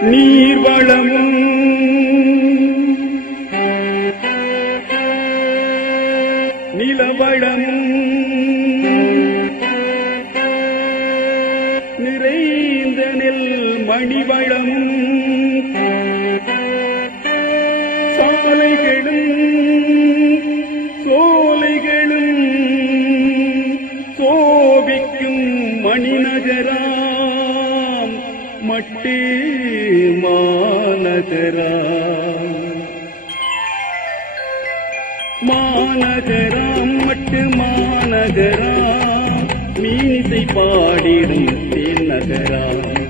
நீர்வளமும். நிலவளமும். நிறைந்த நெல் மணிவளமும். சாலைகளும் சோலைகளும் சோபிக்கும் மணிநகராம் மட்டே மாநகராம். மாநகராம் மட்டு மாநகரா மீசை பாடிடும் தேன் நகராம்.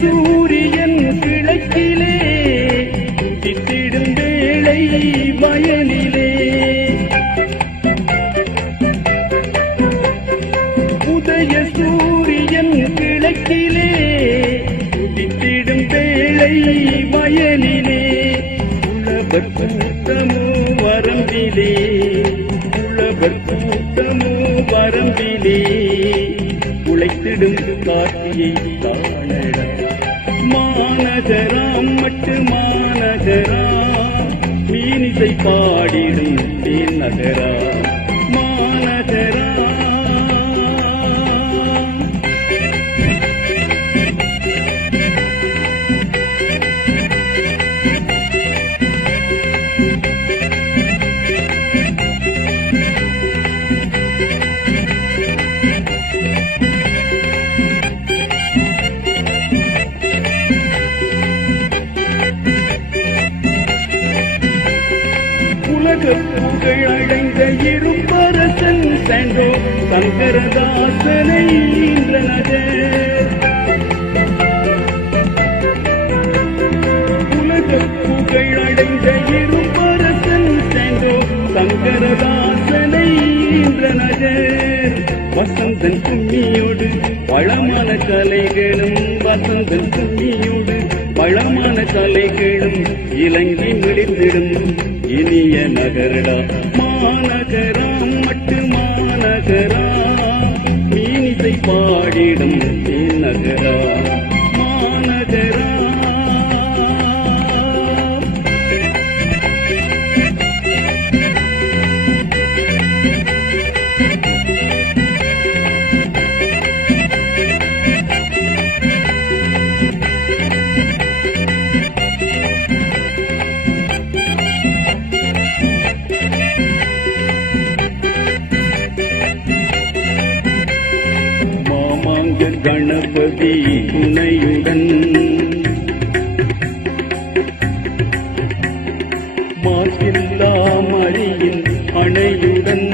சூரியன் கிழக்கிலே உதித்திடும் வேளை வயலிலே. உதய சூரியன் கிழக்கிலே உதித்திடும் வேளை வயலிலே. உழவர் கூட்டமோ வரம்பிலே உழவர் கூட்டமோ வரம்பிலே. உழைத்திடும் காட்சியை காணடா மாநகராம் மட்டு மாநகரா மீனிசை பாடிடும் நகரா உலக அடைந்த இருப்பரசன் சென்றோ சங்கரதாசனை ஈன்றனர் உலக புகழ் அடைந்த இருப்பரசன் சென்றோ சங்கரதாசனை ஈன்றனர் வசந்தன் கும்மியோடு வளமான கலைகளும் வசந்தன் கும்மியோடு வளமான கலைகளும் இலங்கை மிளிர்ந்திடும் இனிய நகரடா மாநகராம் மட்டு மாநகரா. மீனிசை பாடிடும் தேன் நகரா. கணபதி துணையுடன் மாசில்லா மறியின் அணையுடன்.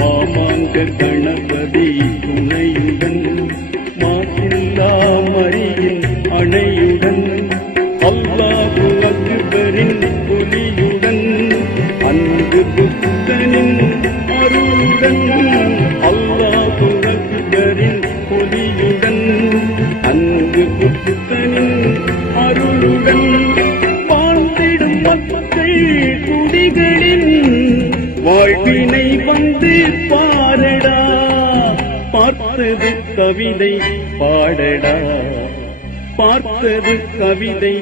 மாமாங்க கணபதி துணையுடன் மாசில்லா மறியின் அணையுடன். அல்லாஹு அக்பரின் புலியுடன் வாழ்வினை வந்து பாரடா பார்த்தது கவிதை பாடடா பார்த்தது கவிதை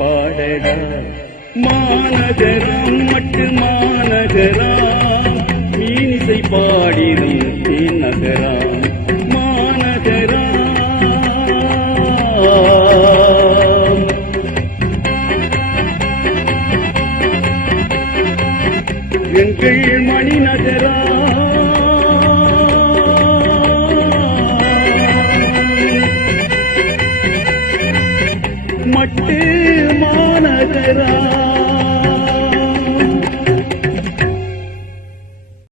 பாடடா. மாநகரம் மட்டு மாநகரா மீனிசை பாடிடும் நகரா. எங்கள் மணி நகரா மட்டு மாநகரா.